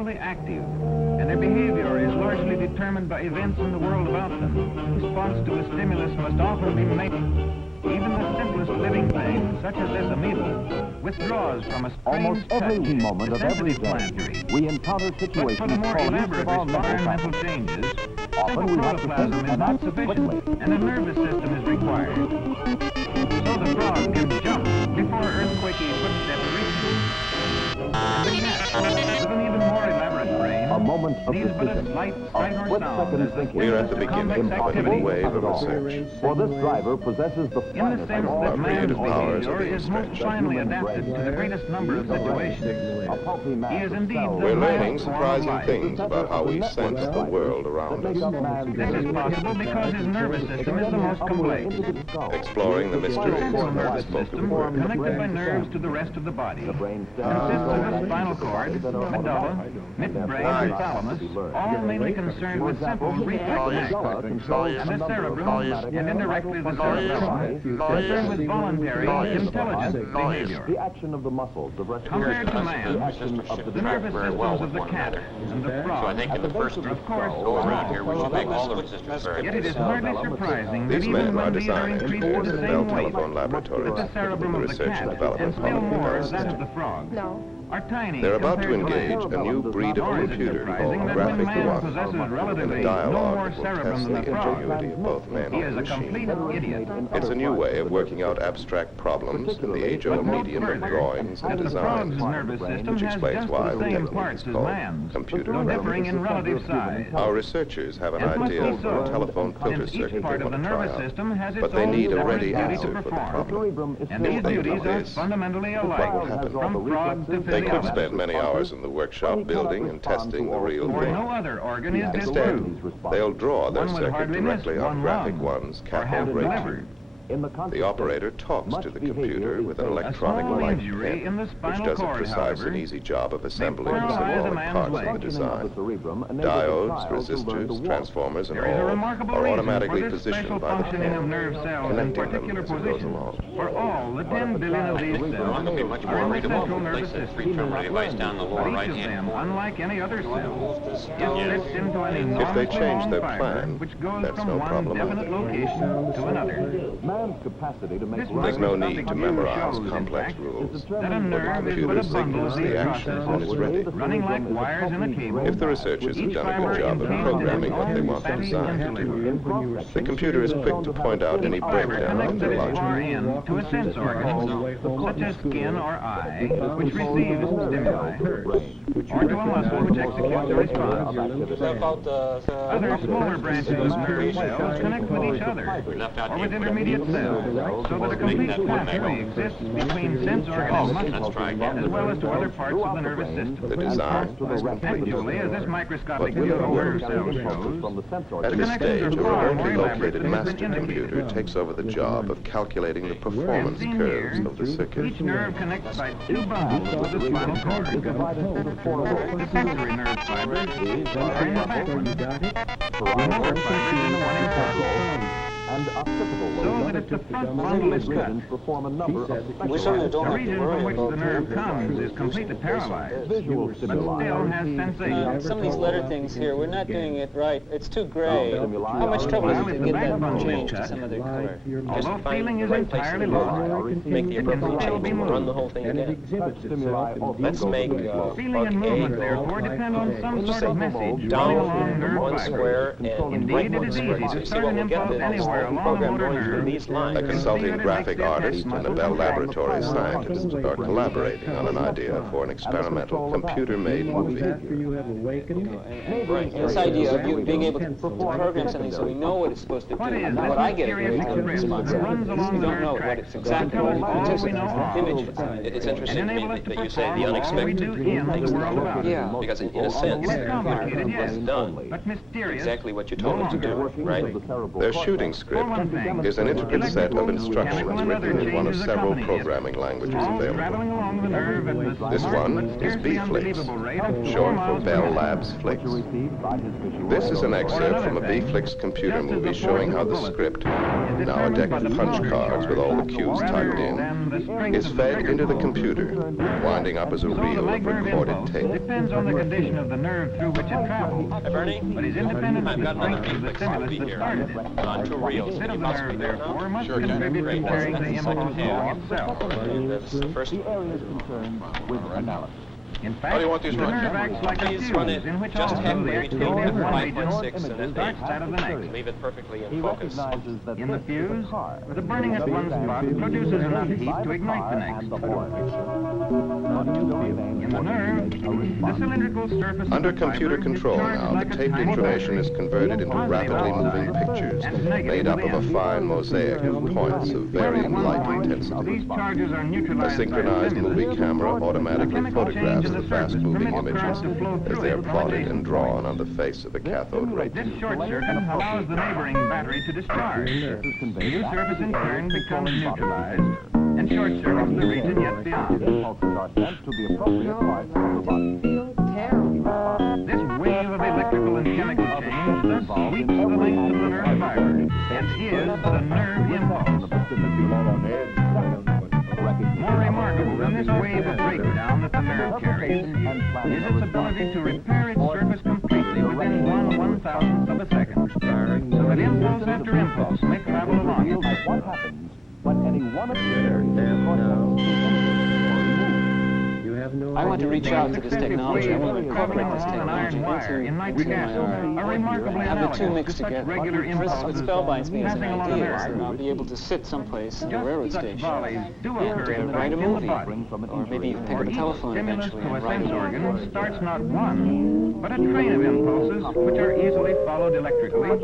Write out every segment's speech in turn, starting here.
continually active, and their behavior is largely determined by events in the world about them. Response to a stimulus must often be made. Even the simplest living thing, such as this amoeba, withdraws from a strange Almost every touch, moment of every day, planetary. we encounter But for situations the more called elaborate of our mental environmental faculties. changes, Often simple we have to protoplasm think is and not act sufficient, quickly. and a nervous system is required. So the frog can jump before earthquakey footsteps reach him. And the gnat, with an even more elaborate brain, A moment of needs but a decision, slight a sight or split-second sound as the thinking. We are at the stimulus to beginning complex of a activity. new wave of Not at all. research. For this driver possesses the In the finest sense of all that man's creative powers are behavior being is most stretched. finely adapted to the greatest number of situations. A pulpy mass He is of indeed cells the We're man learning form of surprising life. things about how we sense the world around that make up us. man's This is possible because his nervous system is the most complex. Exploring the mysteries Central of nervous unspoken system, words. connected by nerves to the rest of the body, The brain consists of the spinal cord, medulla, midbrain, and thalamus, all mainly concerned with simple reflex acts, and the cerebrum, and indirectly the cerebellum, concerned with voluntary, intelligent behavior. The action of the muscles of Compared to man, the action of the the nervous very well systems of with the one cat another. and the So I frog, think in the first of course, go around here, we should make all the resistors very yet it is hardly surprising that These even men are when these are design increased engineers to at the Bell same weight Telephone that Laboratories the in cerebrum the of the research cat, and and development still of the more United that States. of the frog, are tiny. They're about to compared engage a new breed of Nor is it computer surprising called that when graphic man one, possesses in relatively a no dialogue more that will cerebrum test than the the frog, ingenuity of both man he and is a machine. complete idiot. It's a new way of working out abstract problems in the age But of note medium of further drawings and that the design, frog's nervous system which has explains just why the the same technique parts is as called man's, computer though differing in graphics. relative size. Our researchers have an It must idea be for so, a telephone filter since each circuit part they of the want to try nervous out, system has its but they own need a separate ready duty to answer for the perform. problem. And these Think of duties are this. fundamentally What will alike, happen? from frogs to They could physiology. spend many hours in the workshop building and testing the real For thing. no other organ is this Instead, true. they'll draw their One would circuit hardly miss directly on one graphic lung, one's or have cathode ray delivered. tube. The operator talks to the computer with an A electronic small light injury pen, in the which spinal does a cord, precise however, and easy job of assembling the paralyze a symbolic man's parts of leg. the design. Diodes, resistors, transformers, and There is a all remarkable are reason automatically for this special positioned by the functioning of pen, nerve cells in connecting them particular as it goes positions. along. For all the 10 billion of these cells Well, it'll be much are more in the readable central if we nervous place that system. three-terminal device down the But lower each of right-hand them, corner. unlike any other cell, is fixed into an enormously If they change long their fiber plan, which goes that's from no one problem definite either. location to another. Man's capacity to make There's no need to memorize shows, in complex fact, rules. that a nerve is but a Computer bundle of signals these the action when it's ready. processes running like wires in a cable. If the researchers have Each done a fiber good job of encased in programming its what they own want the fatty design to insular. do, the computer is quick to point out any Fiber breakdown of connects their at its far logic. end to a sense organ, such as skin or eye, which receives stimuli, or to a muscle which executes a response. Other smaller branches of nerve cells connect with each other, or with intermediate cells, so that a complete pathway exists between sense organ and muscle, as well as to other parts of the nervous system. The design is Actually, complete. as this microscopic But view will of it work? nerve cells shows, At the this connections stage, are a far more remotely elaborate located than has master been computer indicated. takes over the job of calculating the performance As seen curves here, of the circuit. each nerve connects by two bundles with the spinal cord. The sensory nerve fibers are in the background, the motor fibers in the one in front. And occipital So that if the front bundle is cut, perform a number of the region from which the nerve comes is completely paralyzed, visual but stimuli. still has sensation. Some of these letter things here, we're not doing it right. It's too gray. Stimuli How much are trouble is it While to if the get back that bundle is changed to cut, some other color? although find feeling the is right place entirely in the lost, Make the it can appropriate still change be and run the moved. whole thing again. Touch stimuli also Let's go make through Feeling and movement, therefore, depend on some sort of message running along down nerve one fibers. square and Indeed, right it one is square. easy to See start what an we'll get impulse is anywhere the along a program motor going through nerve. these A lines. consulting graphic artist and a Bell Laboratories scientist are collaborating on an idea for an experimental computer-made movie. This idea of you being able to program something so we know what it's supposed to do. What is Now, this what I get mysterious is a express response. that runs along You the don't know nerve what tracks it's to exactly. tell us all Just we know of, image. It's and interesting enable us to that you say the perform all we unexpected. do in the world about us. Because in a sense, Less complicated, yes, it's done but mysterious. exactly what you No told it to longer. do, right? They're shooting scripts script one thing, is an intricate set of electrical instructions and written in one of changes several accompany it. programming languages All available. traveling along the nerve at the This smart one but is scarcely B-Flicks, unbelievable rate of 4 short for miles per Bell minute. Labs Flicks. Received by his visual This is an audio. excerpt from a thing, B-Flicks computer just as movie the showing how the bullet script, is now a determined deck by of the punch powder cards with all the cues rather typed in, than the strength is of the fed trigger into the pull. computer, winding up as a So the reel of leg nerve recorded impulse tape. depends on the condition of the nerve through which it travels, Hi, Bernie. but is independent of I've the got another strength of the B-Flicks stimulus movie that here. started it. On 2 reels. The Can of you the possibly nerve, do it now? therefore, must Sure can. contribute to Great. carrying That's the the second impulse view. along itself. Okay, that's the first The one. area is concerned with analysis. In fact, How do you want these the run? nerve acts like a Please fuse run it in which just also halfway the between activity of one 5.6 region and then starts that of the next. Leave it perfectly in He focus. recognizes that In the this is fuse, a car. the burning at one spot produces enough heat to ignite the next. In the nerve, the cylindrical surface of Under the computer fiber is control charged now, like the a taped tiny information is battery. converted into Positive rapidly moving outside pictures and negative made up of a within. fine mosaic of points of varying light intensity. These charges are A neutralized synchronized by movie camera automatically chemical change photographs in the the surface fast-moving permits images current to flow as through they are it from plotted adjacent and drawn points. on the face of the cathode ray. This short circuit allows the neighboring battery to discharge. The new surface in turn becomes neutralized and short circuits the region yet beyond. Impulses are sent to the appropriate parts of the body. This wave of electrical and chemical change thus sweeps the length of the nerve fiber and is the nerve impulse. More remarkable than this wave of breakdown that the nerve carries is its ability to repair its surface completely within 1/1000th of a second, so that impulse after impulse may travel along it. What happens when any one of I want to reach out to this Successive technology. I waves want to traveling incorporate this along an iron technology wire in into night my capsules art. are remarkably Have the two analogous mixed to such together. regular First, impulses what spellbinds me as an passing along idea a is nerve. that I'll be able to sit someplace in a railroad Just such station volleys do occur and in write a fact in the movie, body. or maybe even pick For up a each telephone stimulus eventually to a and write a sense movie. organ starts not one, but a train of impulses which are easily followed electrically by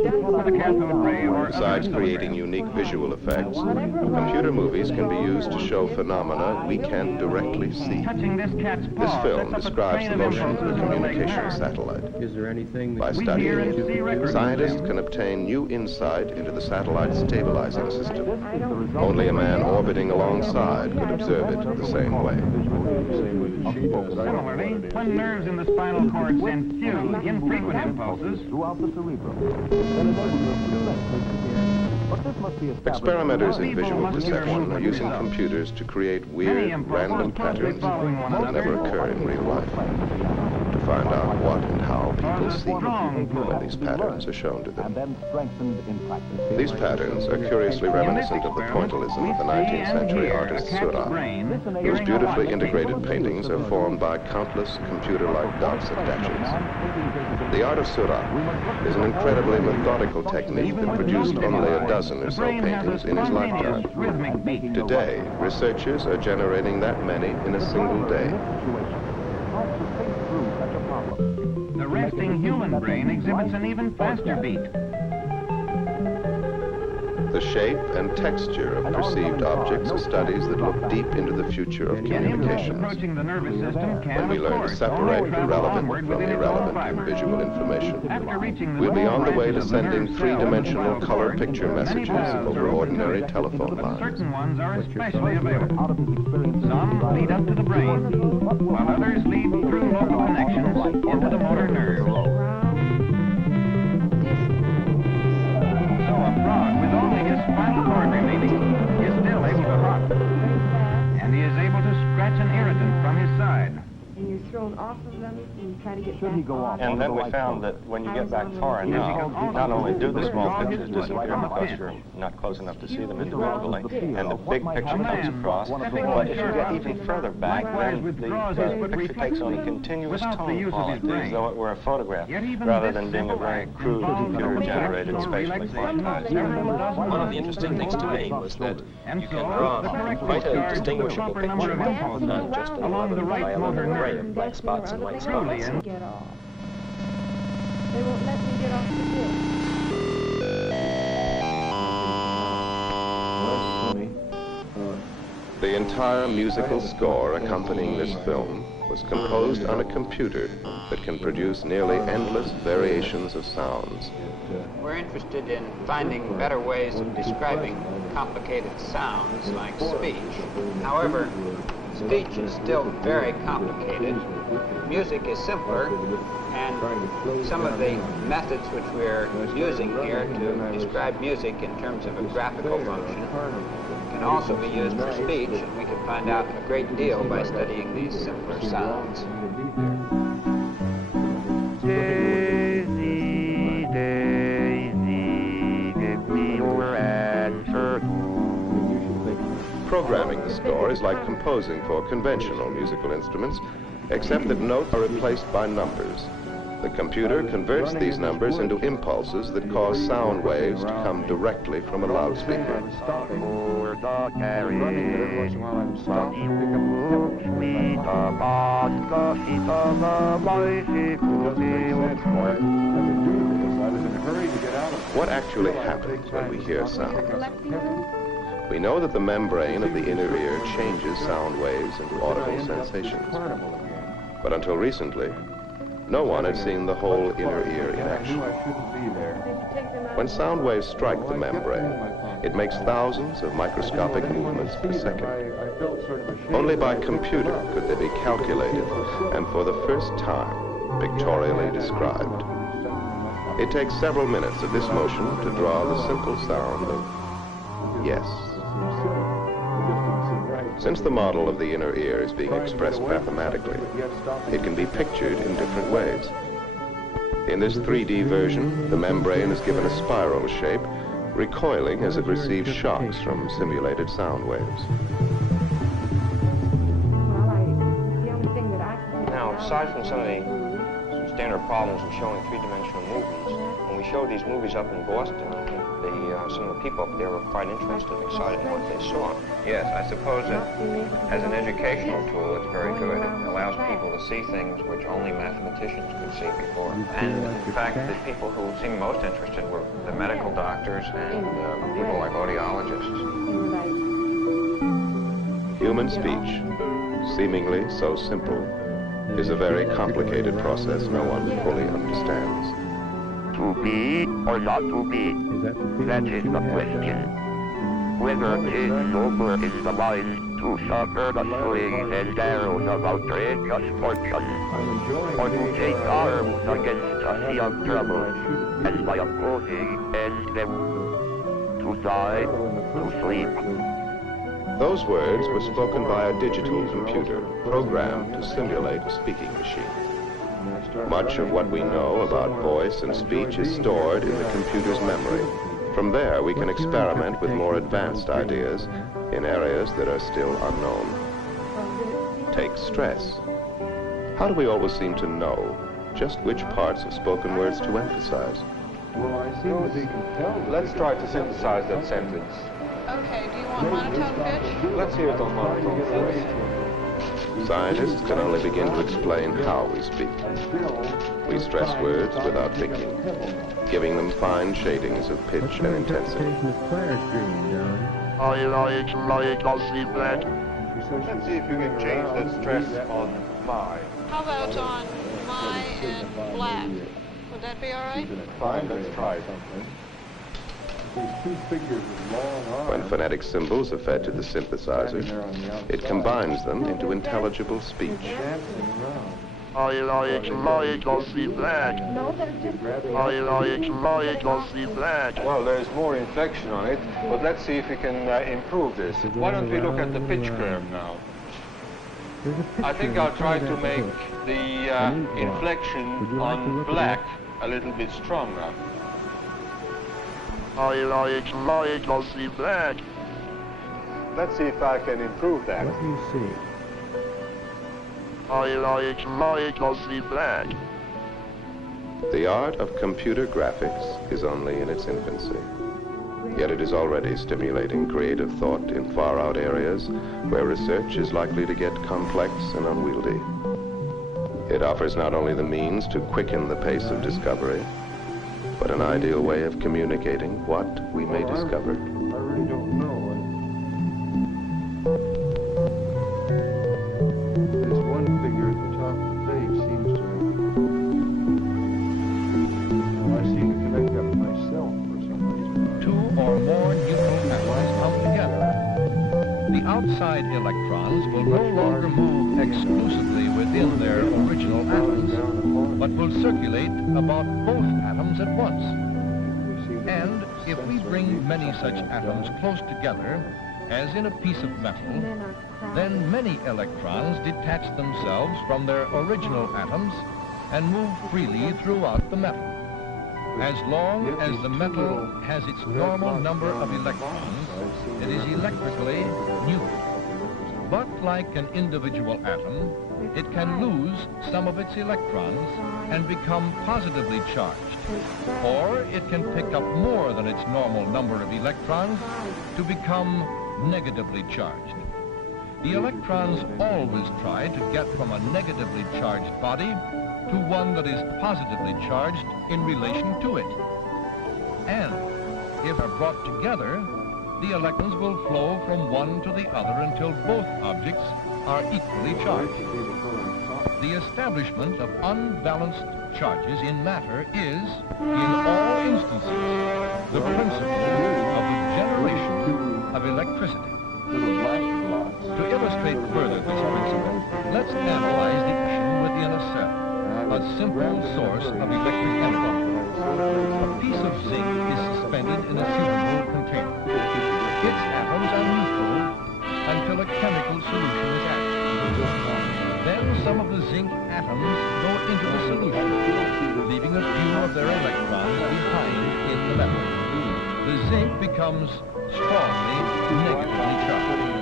the cathode ray or Besides other creating photograph. unique visual effects, computer movies can be used to show phenomena we can't directly see. Touching this cat's paw This film sets up a describes train the of motion of impulses a in the leg communication nerve. satellite. Is there anything By We studying hear and see it, records of scientists them. can obtain new insight into the satellite's stabilizing system. Only a man orbiting alongside could observe it the same way. Similarly, when nerves in the spinal cord send few, infrequent impulses, throughout the cerebrum. Then it opens to electric. But this must be established. Experimenters in visual deception are using computers to create weird, random patterns that never occur in real life. To find out what and how people see when these patterns are shown to And them. then strengthened in practice. These patterns are curiously reminiscent of the pointillism of the 19th century artist Seurat, whose beautifully integrated paintings are formed by countless computer-like dots and dashes. The art of Seurat is an incredibly methodical technique that produced only a dozen or so paintings in his lifetime. Today, researchers are generating that many in a single day. the resting human brain exhibits an even faster beat. The shape and texture of perceived objects are studies that look deep into the future of An impulse communications. approaching the nervous system can, When we of learn to course, separate only the travel relevant onward from within the its own irrelevant in fiber. visual information, After reaching the we'll be on the way to branches of the sending nerve three-dimensional cell and color cord, picture many messages paths over are ordinary open, telephone but lines. certain ones are especially available. Out of his experience, Some lead up to the brain, while others lead through local connections into the motor nerves. So a frog with only his spinal cord remaining is still able to hop, and he is able to scratch an irritant from his side. And you're thrown off of them and you try to get Should he back go on. off? And then we found that when you get back far enough, not only do the small pictures disappear because you're not close enough to see them individually, and the big picture comes across, but if you get even further back, then the picture takes on a continuous tone quality, as though it were a photograph, rather than being a very crude, computer-generated, spatially quantized. One of the interesting things to me was that you can draw quite a distinguishable picture, not just an along the right violent motor array nerve. of black spots and white Truly, spots. and Get off. They won't let me get off the hill. The entire musical score accompanying this film was composed on a computer that can produce nearly endless variations of sounds. We're interested in finding better ways of describing complicated sounds like speech. However, speech is still very complicated. Music is simpler, and some of the methods which we're using here to describe music in terms of a graphical function can also be used for speech, and we can find out a great deal by studying these simpler sounds. Daisy, Daisy, give me your answer. Programming the score is like composing for conventional musical instruments, except that notes are replaced by numbers. The computer converts these numbers into impulses that cause sound waves to come directly from a loudspeaker. What actually happens when we hear sound? We know that the membrane of the inner ear changes sound waves into audible sensations. But until recently, no one had seen the whole inner ear in action. When sound waves strike the membrane, it makes thousands of microscopic movements per second. Only by computer could they be calculated and for the first time pictorially described. It takes several minutes of this motion to draw the simple sound of yes. Since the model of the inner ear is being expressed mathematically, it can be pictured in different ways. In this 3D version, the membrane is given a spiral shape, recoiling as it receives shocks from simulated sound waves. Now, aside from some of the standard problems of showing three-dimensional movies, when we showed these movies up in Boston, I think some of the people up there were quite interested and excited in what they saw. Yes, I suppose that as an educational tool, it's very good. It allows people to see things which only mathematicians could see before. And in fact, the people who seemed most interested were the medical doctors and people like audiologists. Human speech, seemingly so simple, is a very complicated process no one fully understands. To be or not to be, that is the question. Whether it is over in the mind to suffer the slings and arrows of outrageous fortune, or to take arms against a sea of trouble, and by opposing end them, to die, to sleep. Those words were spoken by a digital computer programmed to simulate a speaking machine. Much of what we know about voice and speech is stored in the computer's memory. From there, we can experiment with more advanced ideas in areas that are still unknown. Take stress. How do we always seem to know just which parts of spoken words to emphasize? Let's try to synthesize that sentence. Okay, do you want monotone pitch? Let's hear it on monotone first. Scientists can only begin to explain how we speak. We stress words without thinking, giving them fine shadings of pitch and intensity. Let's see if you can change that stress on my. How about on my and black? Would that be all right? Fine, let's try it. When phonetic symbols are fed to the synthesizer, it combines them into intelligible speech. Well, there's more inflection on it, but let's see if we can improve this. Why don't we look at the pitch curve now? I think I'll try to make the inflection on black a little bit stronger. Let's see if I can improve that. What do you see? The art of computer graphics is only in its infancy. Yet it is already stimulating creative thought in far-out areas where research is likely to get complex and unwieldy. It offers not only the means to quicken the pace of discovery, but an ideal way of communicating what we may discover. I really don't know. This one figure outside electrons will no longer move exclusively within their original atoms, but will circulate about both atoms at once. And if we bring many such atoms close together, as in a piece of metal, then many electrons detach themselves from their original atoms and move freely throughout the metal. As long as the metal has its normal number of electrons, it is electrically neutral. But like an individual atom, it can lose some of its electrons and become positively charged, or it can pick up more than its normal number of electrons to become negatively charged. The electrons always try to get from a negatively charged body to one that is positively charged in relation to it. And if are brought together, the electrons will flow from one to the other until both objects are equally charged. The establishment of unbalanced charges in matter is, in all instances, the principle of the generation of electricity. To illustrate further this principle, let's analyze the action within a cell, a simple source of electric energy. A piece of zinc is suspended in a suitable container. Its atoms are neutral until a chemical solution is added. Then some of the zinc atoms go into the solution, leaving a few of their electrons behind in the metal. The zinc becomes strongly negatively charged.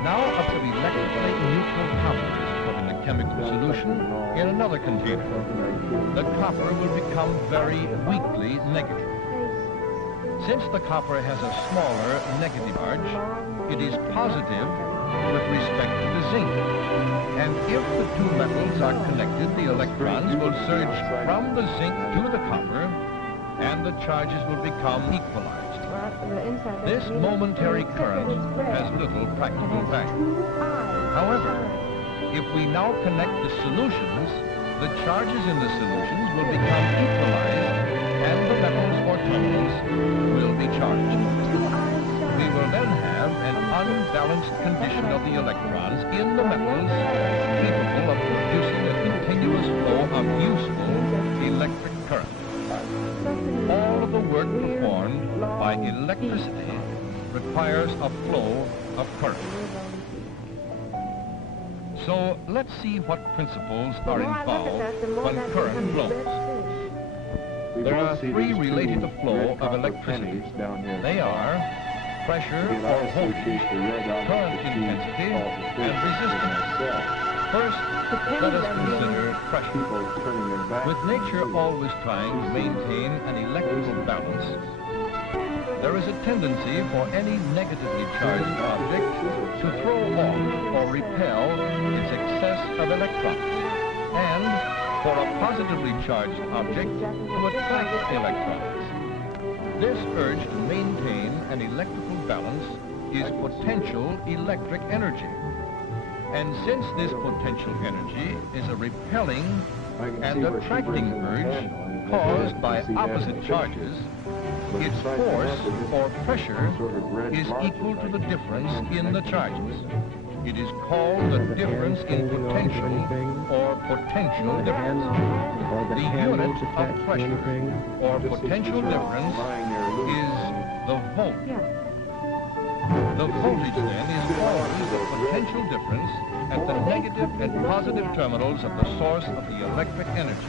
Now a bit of electrically neutral copper is put in the chemical solution in another container. The copper will become very weakly negative. Since the copper has a smaller negative charge, it is positive with respect to the zinc. And if the two metals are connected, the electrons will surge from the zinc to the copper, and the charges will become equalized. This momentary current has little practical value. However, if we now connect the solutions, the charges in the solutions will become equalized, and the metals or terminals will be charged. We will then have an unbalanced condition of the electrons in the metals capable of producing a continuous flow of useful electric current. All of the work performed by electricity requires a flow of current. So let's see what principles are involved when current flows. There are three related to flow of electricity. They are pressure or voltage, current intensity, and resistance. First, let us consider pressure. With nature always trying to maintain an electrical balance, there is a tendency for any negatively charged object to throw off or repel its excess of electrons, and for a positively charged object to attract electrons. This urge to maintain an electrical balance is potential electric energy. And since this potential energy is a repelling and attracting urge caused by opposite charges, its force or pressure is equal to the difference in the charges. It is called the difference in potential or potential difference. The unit of pressure or potential difference is the volt. The voltage then is always the potential difference at the negative and positive terminals of the source of the electric energy.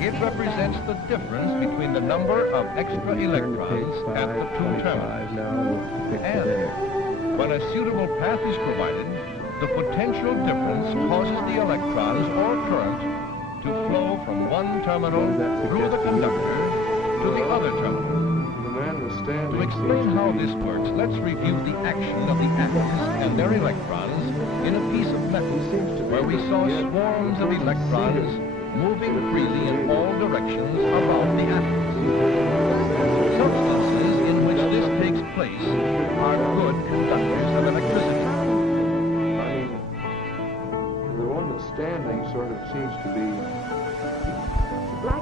It represents the difference between the number of extra electrons at the two terminals. And when a suitable path is provided, the potential difference causes the electrons or current to flow from one terminal through the conductor to the other terminal. To explain how this works, let's review the action of the atoms and their electrons in a piece of metal, where we saw swarms of electrons moving freely in all directions around the atoms. Substances in which this takes place are good conductors of electricity. The one that's standing sort of seems to be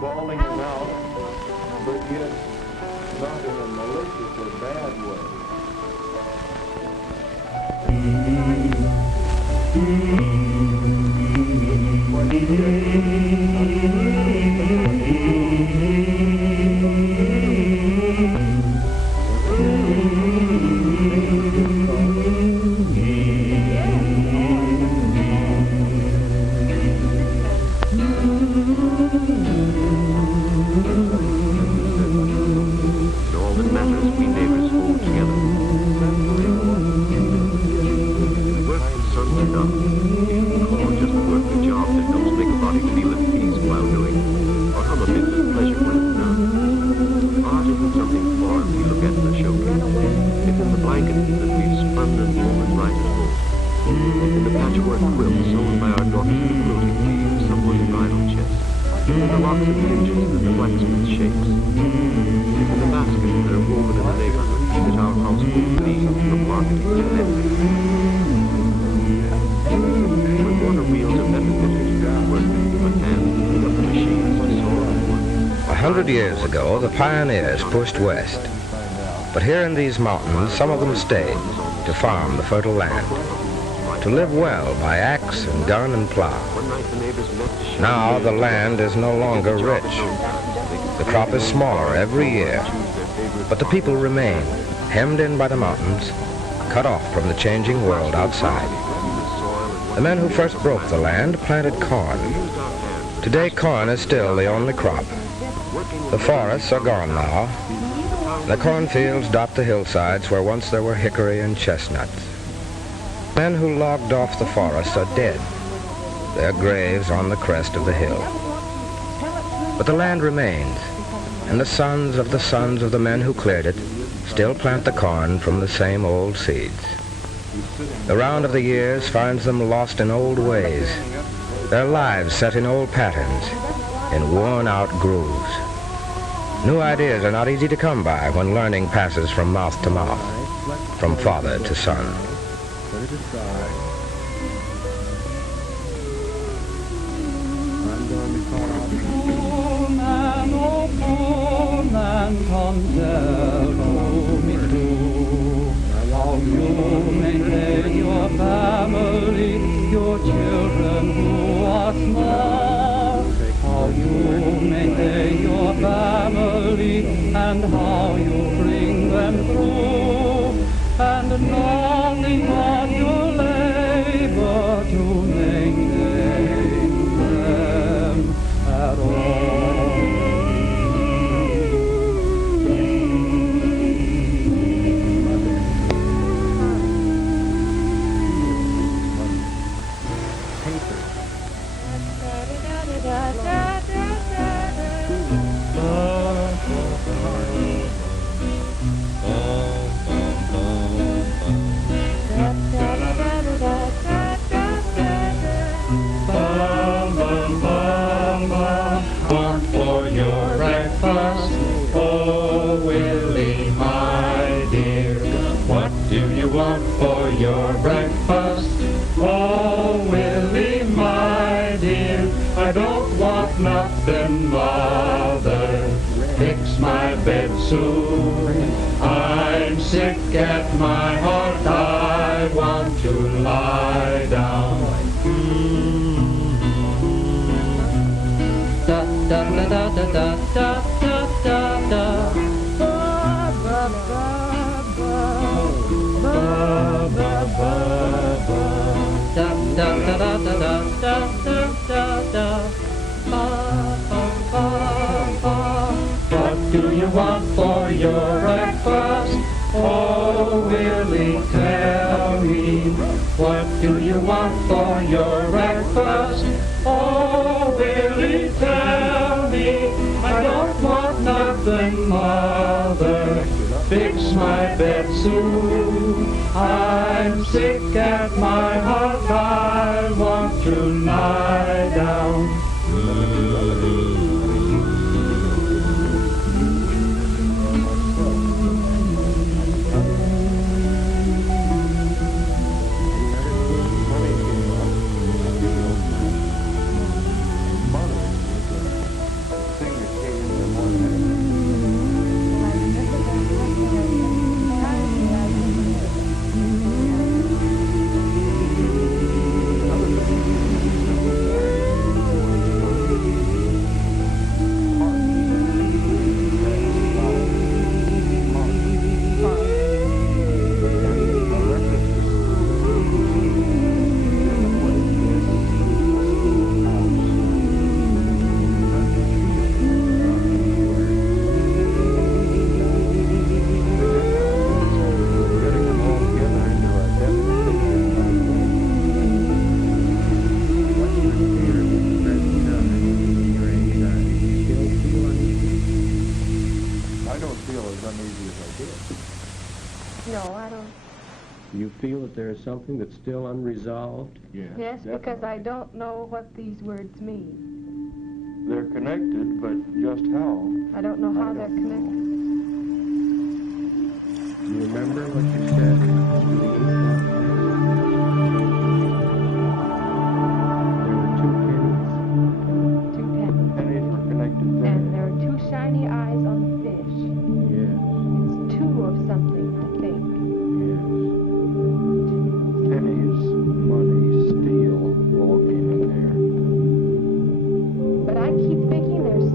falling out, but yet not in a malicious or bad way. Years ago, the pioneers pushed west. But here in these mountains, some of them stayed to farm the fertile land, to live well by axe and gun and plow. Now the land is no longer rich. The crop is smaller every year, but the people remain, hemmed in by the mountains, cut off from the changing world outside. The men who first broke the land planted corn. Today, corn is still the only crop. The forests are gone now. The cornfields dot the hillsides where once there were hickory and chestnuts. Men who logged off the forests are dead. Their graves on the crest of the hill. But the land remains, and the sons of the men who cleared it still plant the corn from the same old seeds. The round of the years finds them lost in old ways, their lives set in old patterns, in worn-out grooves. New ideas are not easy to come by when learning passes from mouth to mouth, from father to son. Poor man, come tell me true, how you maintain your family, your children who are small. How you maintain your family and how you bring them through, and nothing but your labor to maintain them at all. Want for your breakfast? Oh, Willie, my dear, I don't want nothing, mother. Fix my bed soon. I'm sick at my heart. I want to lie down. Da da da da da da da da da. Ba ba ba. Ba ba ba ba da da da da da da da da da ba ba ba ba. What do you want for your breakfast? Oh, Willie, tell me. What do you want for your breakfast? Oh, Willie, tell me. I don't want nothing, mother. Fix my bed soon. I'm sick at my heart. I want to lie down. uneasy as I did. No, I don't. You feel that there is something that's still unresolved? Yes, Yes, definitely. because I don't know what these words mean. They're connected, but just how? I don't know how they're connected. Do you remember what you said to the ink blot test? There were 2 pennies. 2 pennies. Pennies were connected there. And there are 2 shiny eyes on the fish. Yes, It's 2 of something, I think. yes. Pennies, money, steel, all came in there. But I keep thinking there's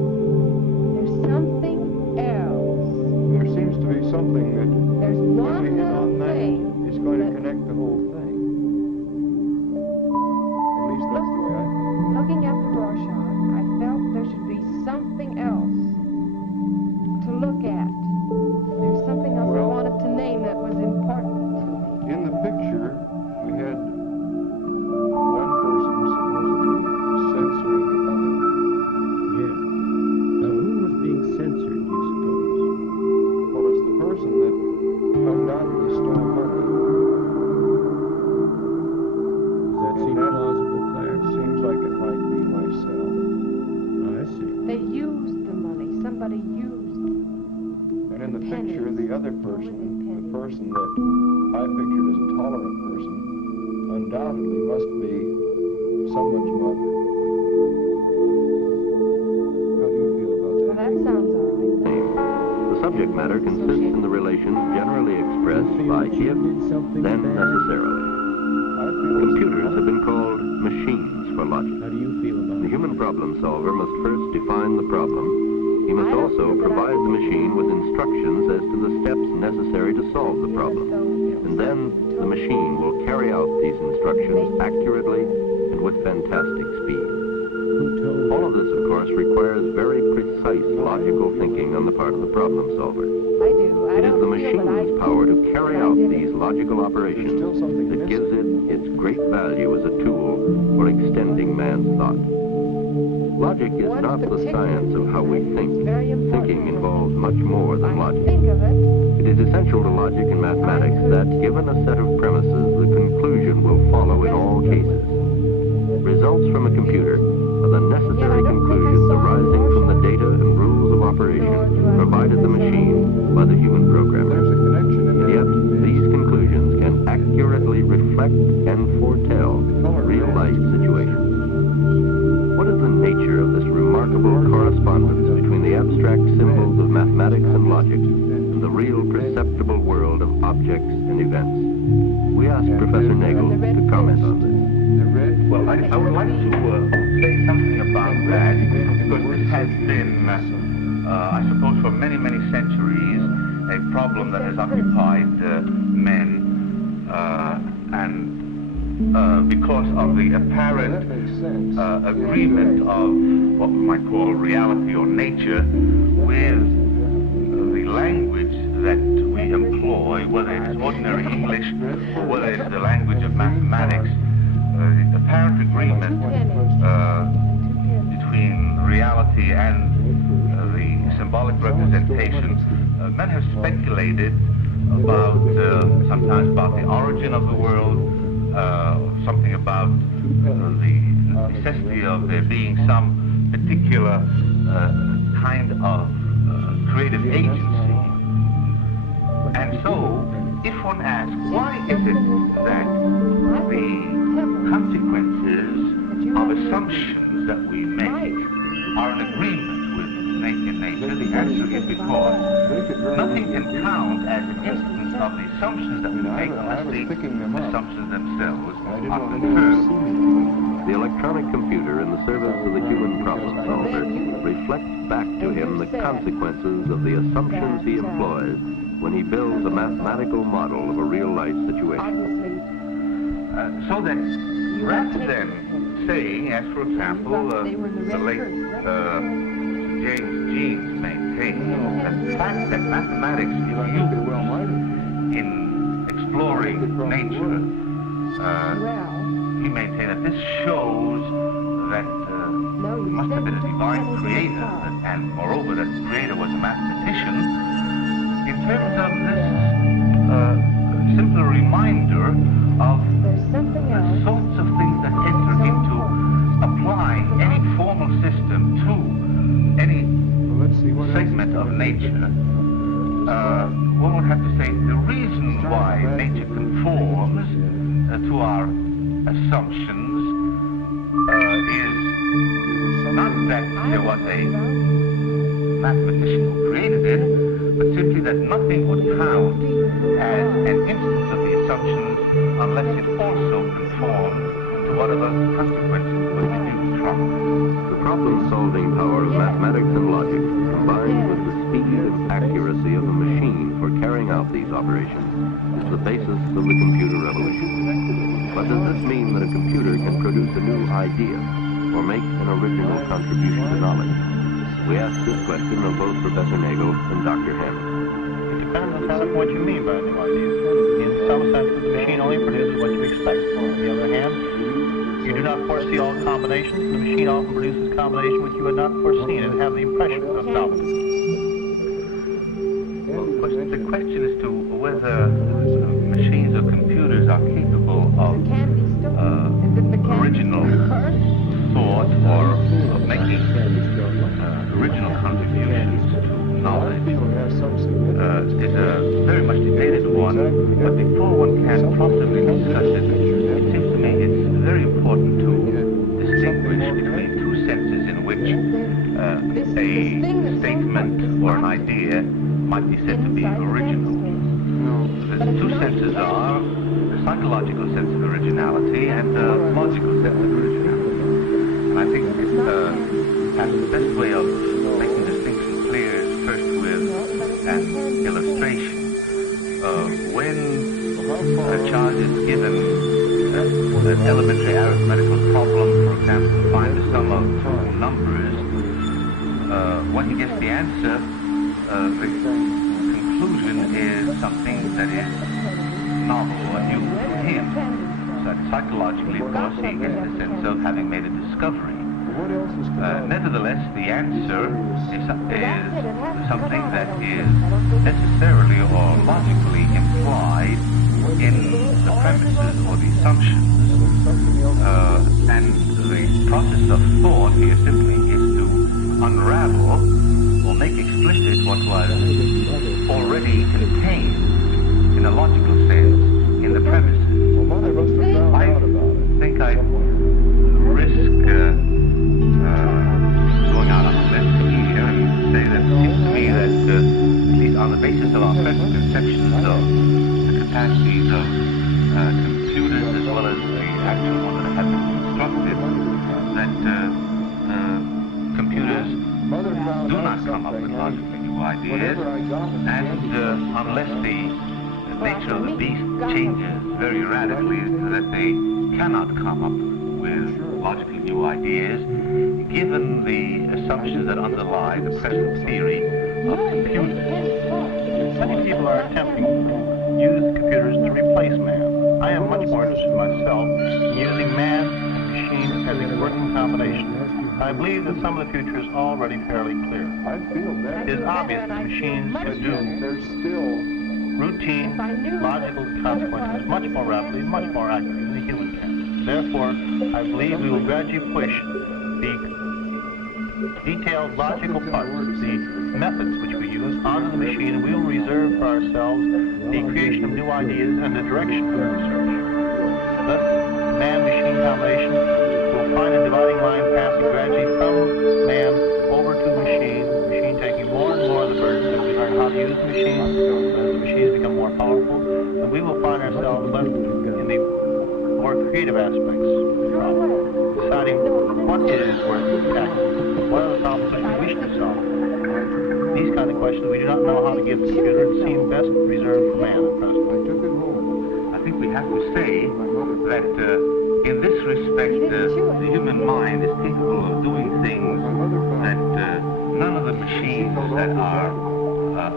something else. There seems to be something that, There's when we one hit on that, thing. it's going to that- connect the whole thing. At least that's the way I feel. Looking at the Rorschach, I felt there should be something else to look at. There's something else I Well- wanted to name that was important to me. In the picture, we had one person supposedly censoring the other. Yes. Now, who was being censored, do you suppose? Well, it's the person that undoubtedly stole money. Does that seem plausible, Claire? It seems like it might be myself. Oh, I see. They used the money. Somebody used. And in the Pennies. picture, the other person, the person that I pictured as a tolerant person, undoubtedly must be someone's mother. How do you feel about Well, that? that sounds all right. The subject matter consists in the relations generally expressed You feel by that you if, did something then bad? necessarily. I feel as Computers have been called machines for logic. How do you feel about The it? human problem solver must first define the problem. He must also provide the machine with instructions as to the steps necessary to solve the problem. And then the machine will carry out these instructions accurately and with fantastic speed. Who told All of this, of course, requires very precise logical thinking on the part of the problem solver. I do. I It is don't the feel that machine's I power to did carry what I out did. these logical operations still something that gives it missing. its great value as a tool for extending man's thought. Logic is One not the particular science of how we thing think. is very important. Thinking involves much more than I logic. think of it. It is essential to logic and mathematics that, given a set of premises, the conclusion will follow in all cases. Results from a computer are the necessary conclusions arising from the data and rules of operation provided the machine by the human programmer. there's a connection in And there. yet, these conclusions can accurately reflect and foretell real-life situations. What is the nature of this remarkable correspondence between the abstract symbols of mathematics and logic and the real perceptible world of objects and events? We asked Professor Nagel to comment on this. The red. Well, I would like to say something about that, because this has been, I suppose, for many, many centuries, a problem that has occupied men, and because of the apparent That makes sense. agreement of what we might call reality or nature with the language that we employ, whether it's ordinary English or whether it's the language of mathematics. The apparent agreement between reality and the symbolic representation. Men have speculated about, sometimes about the origin of the world, something about the necessity of there being some particular kind of creative agency. And so, if one asks, why is it that the consequences of assumptions that we make are in agreement with nature, the answer is because nothing can count as an instance of the assumptions that we make unless the assumptions themselves are confirmed. The electronic computer in the service of the human problem solver reflects back to him the consequences of the assumptions he employs when he builds a mathematical model of a real-life situation. So that rather than saying, as for example, the late James Jeans maintained, that the fact that mathematics is used in exploring nature, he maintained that this shows that there must have been a divine creator, and moreover that the creator was a mathematician. terms of this simple reminder of the sorts of things that enter into applying any formal system to any segment of nature, one would have to say the reason why nature conforms to our assumptions is not that there was a mathematician who created it, but simply that nothing would count as an instance of the assumptions unless it also conformed to whatever consequences were deduced from it. The problem-solving power of mathematics and logic, combined with the speed and accuracy of a machine for carrying out these operations, is the basis of the computer revolution. But does this mean that a computer can produce a new idea or make an original contribution to knowledge? We asked this question of both Professor Nagel and Dr. Hammond. It depends on what you mean by a new idea. In some sense, the machine only produces what you expect. On the other hand, you do not foresee all combinations. The machine often produces combinations which you had not foreseen and have the impression of novelty. Well, the question is to whether machines or computers are capable of original thought or of making original contributions to knowledge is a very much debated one, but before one can possibly discuss it, it seems to me it's very important to distinguish between two senses in which a statement or an idea might be said to be original. The two senses are the psychological sense of originality and the logical sense of originality. And I think perhaps the best way of making the distinction clear is first with an illustration. When a child is given an elementary arithmetical problem, for example, to find the sum of two numbers, when he gets the answer, the conclusion is something that is novel or new to him. So psychologically, of course, he gets the sense of having made a discovery. Nevertheless, the answer is something that is necessarily or logically implied in the premises or the assumptions. And the process of thought here simply is to unravel or make explicit what was already contained in a logical sense in the premises. I think I risk going out on a limb here and say that it seems to me that at least on the basis of our present conceptions of the capacities of computers as well as the actual ones that have been constructed, that computers do not come up with logically new ideas, and unless the nature of the beast changes very radically, that they cannot come up with logically new ideas, given the assumptions that underlie the present theory of computers. Many people are attempting to use computers to replace man. I am much more interested myself in using man and machine as a working combination. I believe that some of the future is already fairly clear. It is obvious that machines can do routine, logical consequences much more rapidly, much more accurately than the human can. Therefore, I believe we will gradually push the detailed logical parts, the methods which we use, onto the machine, and we will reserve for ourselves the creation of new ideas and the direction of research. Thus, man-machine combination will find a dividing line passing gradually from man over to machine, machine taking more and more of the burden as we learn how to use the machine, as the machines become more powerful, and we will find ourselves left in the more creative aspects of the problem, deciding what it is worth tackling, what are the problems which we wish to solve. These kind of questions we do not know how to give the computer and seem best reserved for man at present. I think we have to say that in this respect, the human mind is capable of doing things that none of the machines that are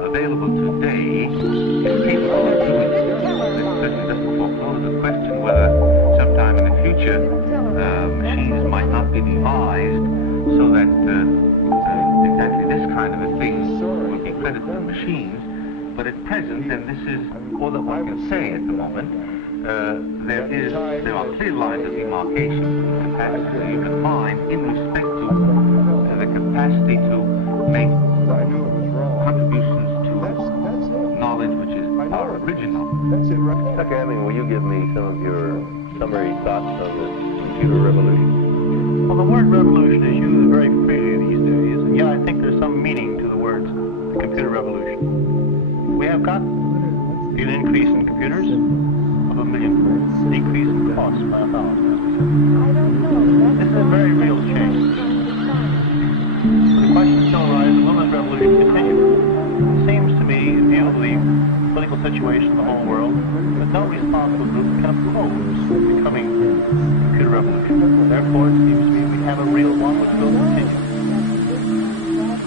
available today is capable of doing. It certainly doesn't foreclose the question whether sometime in the future machines might not be devised so that exactly this kind of a thing will be credited to machines. But at present, and this is all that one can say at the moment, there are clear lines of demarcation between capacity you can find in respect to the capacity to make contributions to knowledge which is our original. Dr. Hemming, will you give me some of your summary thoughts on the computer revolution? Well, the word revolution is used very freely these days, and yet I think there's some meaning to the words the computer revolution. We have got an increase in computers of 1 million, decrease in costs by 1,000, as we said. This is a very real change. The question still arises, will this revolution continue? It seems to me, in view of the political situation in the whole world, that no responsible group can oppose the coming computer revolution. Therefore, it seems to me we have a real one which will continue.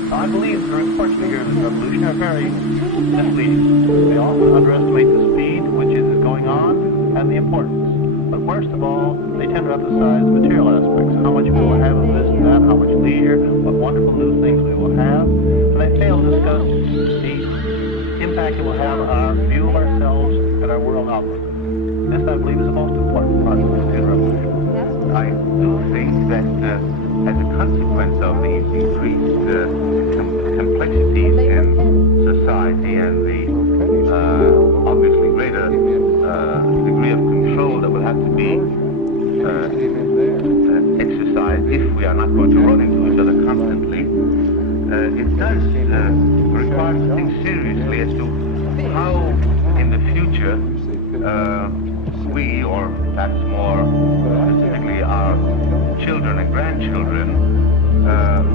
Now, I believe the reports we hear of this revolution are very misleading. They often underestimate the speed which is going on and the importance. But worst of all, they tend to emphasize the material aspects, how much we will have of this and that, how much leisure, what wonderful new things we will have. And they fail to discuss the impact it will have on our view of ourselves and our world outlook. This, I believe, is the most important part of the computer revolution. I do think that as a consequence of these increased complexities in society and the obviously greater degree of control that will have to be exercised if we are not going to run into each other constantly, it does require us to think seriously as to how in the future we, or perhaps more specifically our children and grandchildren,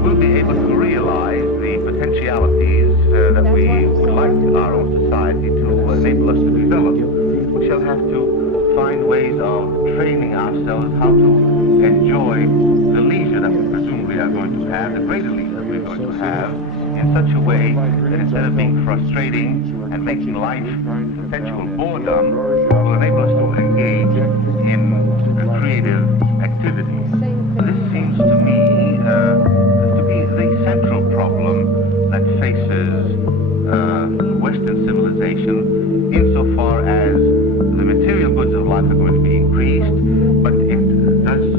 will be able to realize the potentialities that we would like our own society to enable us to develop. We shall have to find ways of training ourselves how to enjoy the leisure that we presumably are going to have, the greater leisure that we're going to have, in such a way that instead of being frustrating and making life perpetual boredom, will enable us to engage in creative activities. This seems to me to be the central problem that faces Western civilization, insofar as the material goods of life are going to be increased, but it does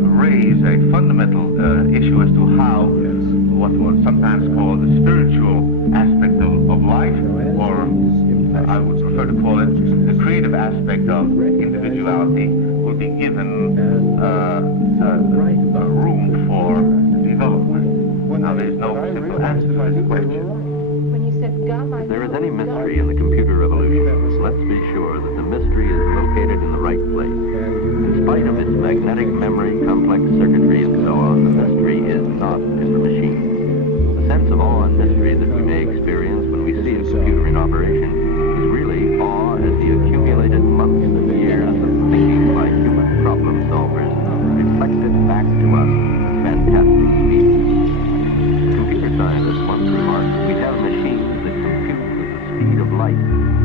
raise a fundamental issue as to how what one sometimes call the spiritual aspect of life, or I would prefer to call it the creative aspect of individuality, will be given room for development. Now, there's no simple answer to this question. If there is any mystery in the computer revolution, let's be sure that the mystery is located in the right place. In spite of its magnetic memory, complex circuitry, and so on, the mystery is not in the machine. The sense of awe and mystery that we may experience when we see a computer in operation is really awe at the accumulated months and years of thinking by human problem solvers reflected back to us at fantastic speed. Computer scientists once remarked that we have machines that compute with the speed of light,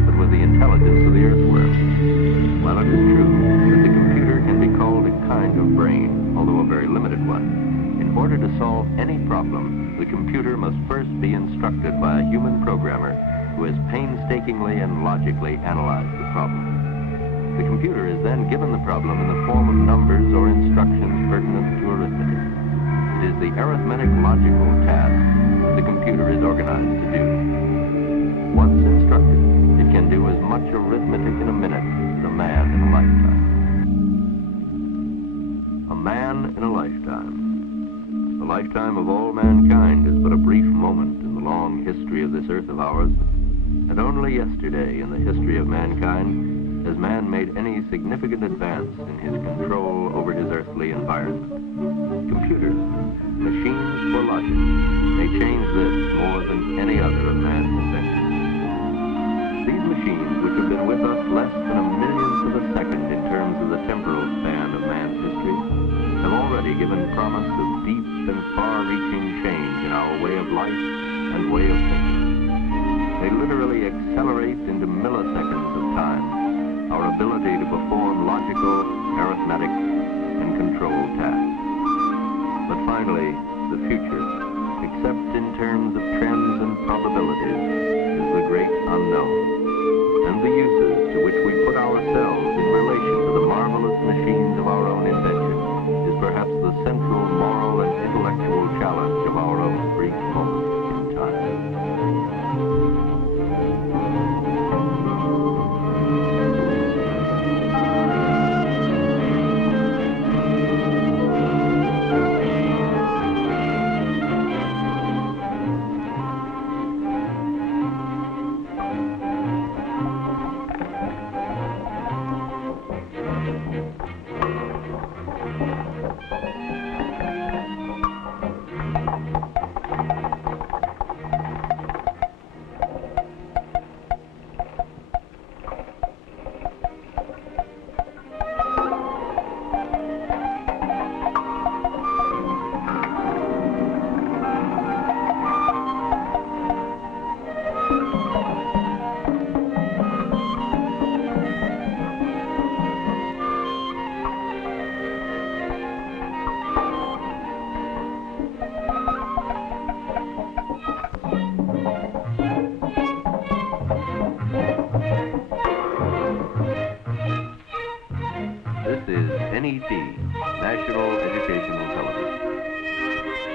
but with the intelligence of the earthworm. While it is true that the computer can be called a kind of brain, although a very limited one, in order to solve any problem, the computer must first be instructed by a human programmer who has painstakingly and logically analyzed the problem. The computer is then given the problem in the form of numbers or instructions pertinent to arithmetic. It is the arithmetic logical task that the computer is organized to do. Once instructed, it can do as much arithmetic in a minute as a man in a lifetime. A man in a lifetime. The lifetime of all mankind is but a brief moment in the long history of this earth of ours, and only yesterday in the history of mankind has man made any significant advance in his control over his earthly environment. Computers, machines for logic, may change this more than any other of man's inventions. These machines, which have been with us less than a millionth of a second in terms of the temporal span of man's history, have already given promise of deep and far-reaching change in our way of life and way of thinking. They literally accelerate into milliseconds of time our ability to perform logical, arithmetic, and control tasks. But finally, the future, except in terms of trends and probabilities, is the great great unknown, and the uses to which we put ourselves in relation to the marvelous machines of our own invention is perhaps the central moral and intellectual challenge of our own brief moment in time. This is NET, National Educational Television.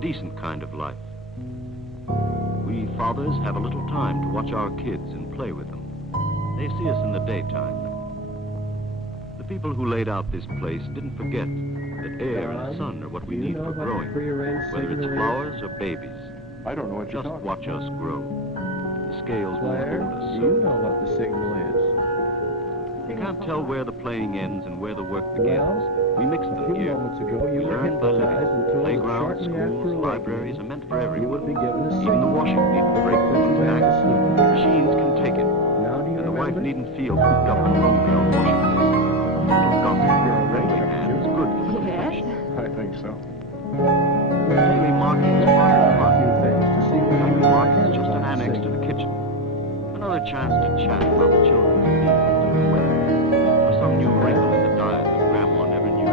Decent kind of life. We fathers have a little time to watch our kids and play with them. They see us in the daytime. The people who laid out this place didn't forget that air and sun are what we need for growing, whether it's flowers or babies. I don't know what you're Just talking watch us grow. The scales won't hold us. You know what the signal is. You can't tell where the playing ends and where the work begins. We mix them here. We learn by living. Playgrounds, schools, libraries are meant for everyone. Even the washing needn't break one's back. Machines can take it. And the wife needn't feel cooped up and lonely on washing day. Little gossip and friendly hands is good for the complexion. I think so. Daily marking is part of the fun. Daily marking is just an annex to the kitchen. Another chance to chat about the children's needs and the weather. Or some new wrinkle in the diet that Grandma never knew.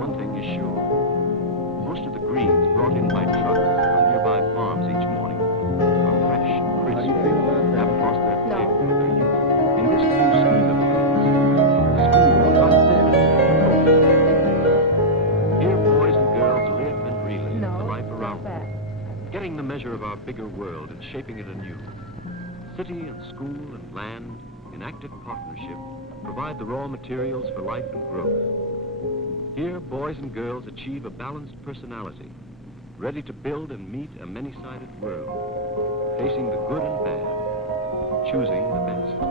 One thing is sure. Most of the greens brought in by truck from nearby farms each morning are fresh and crisp. Have crossed their table for their use. In this new scheme of things, the school comes in. Here boys and girls live and relive the life around them, getting the measure of our bigger world and shaping it anew. City and school and land, in active partnership, provide the raw materials for life and growth. Here, boys and girls achieve a balanced personality, ready to build and meet a many-sided world, facing the good and bad, choosing the best.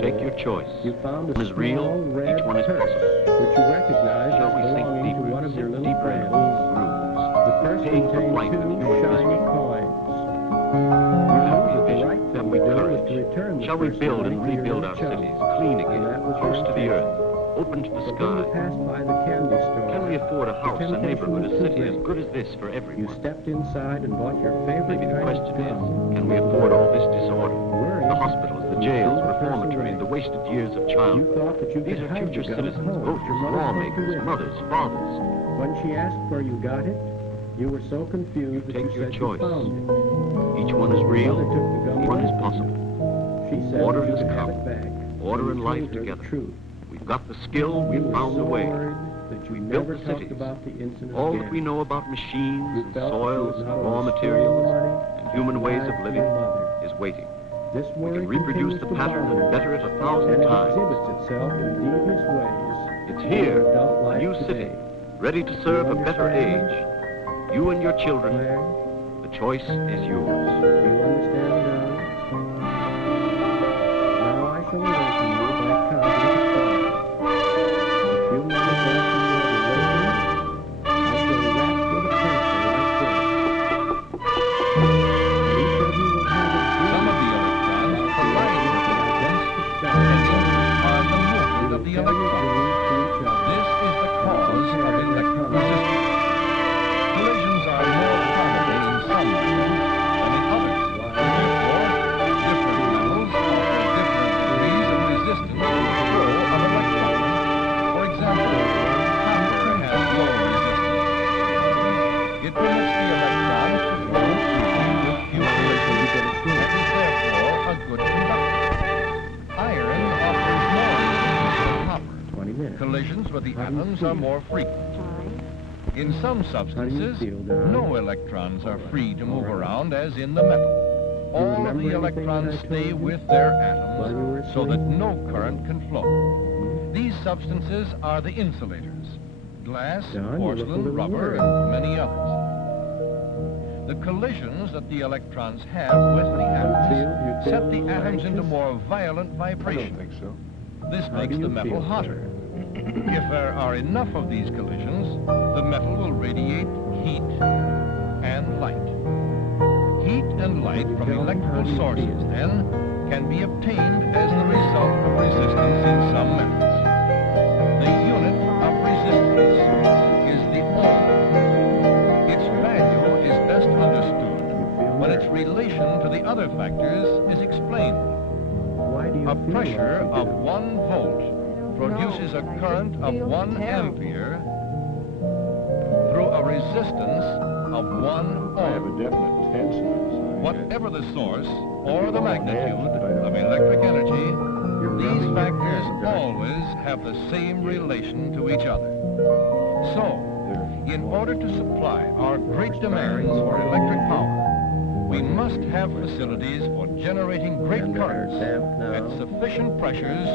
Take your choice. You found One is real, each one is possible. which you recognize Shall as we sink belonging to deeper, one of your little deeper in friends. old grooves? The first Paying for contained life two with human shiny mystery. coins. Have we a The vision? right thing Have we to do is courage? to return the Shall we first build money and to your rebuild little our chum. cities, clean again, And that was close your to the intention. earth, open to the But when sky? you passed by the candy store, Can we afford a the house, a temptation neighborhood, was a too city as great. good as this for You everyone? stepped inside and bought your favorite Maybe the kind question of is, gum. can we afford all this disorder? Worried, The hospitals, the you around. You thought that you These could are hide future the gun at citizens, home. voters, Your mother lawmakers, took you mothers, fathers. When she asked where you got it, you were so confused that Take you your said choice. you found it. Each one is real, Mother took the gun one away is from you. possible. She said Order that you has could have come. it back. Order and You life told her the together. truth. We've got the skill, You we've were found so the way. worried that you We've built never the talked cities. about the incident All again. that we know about machines You and felt that soils you and had not raw only materials stolen the money, and human ways of lied to living your mother. is waiting. This We worry can reproduce continues the to pattern bother and better it 1,000 and it times. exhibits itself in devious ways. It's in here, your adult life New today. City, ready to serve a better understand? age. You and your children, Claire, the choice is yours. do you understand now? Now I shall awaken you by counting to 5. A few moments after you have awakened, I shall rap with a pencil like this. And each of you will have a dream Some of the electrons about collide the with identical atoms, atoms depending on the movement of the You will tell your electrons. dreams to each other. This is the cause of electric resistance. Collisions are more probable in some metals than in others. Therefore, different metals offer different degrees of resistance to the flow of electrons. For example, copper has low resistance. It permits the electrons to flow freely with few collisions, and is therefore a good conductor. Iron offers more resistance than copper. 20 minutes. Collisions with the How do you atoms feel? are more frequent. In some substances, feel, Don? no electrons are free to move around as in the metal. All of remember the anything electrons that I stay told you with their while you were atoms so that asleep? no current can flow. These substances are the insulators: glass, Don, you look a porcelain, little rubber, worried. and many others. The collisions that the electrons have with the atoms set the atoms into more violent I vibration. don't think so. This How makes do the you metal feel, hotter. If there are enough of these collisions, the metal will radiate heat and light. Heat and light from electrical sources, then, can be obtained as the result of resistance in some metals. The unit of resistance is the ohm. Its value is best understood when its relation to the other factors is explained. Why do you A feel pressure like you of do? 1 volt produces a current of 1 ampere through a resistance of 1 I have ohm. a definite tense in it. Whatever the source or the magnitude of electric energy, these factors always have the same relation to each other. So, in order to supply our great demands for electric power, we must have facilities for generating great currents at sufficient pressures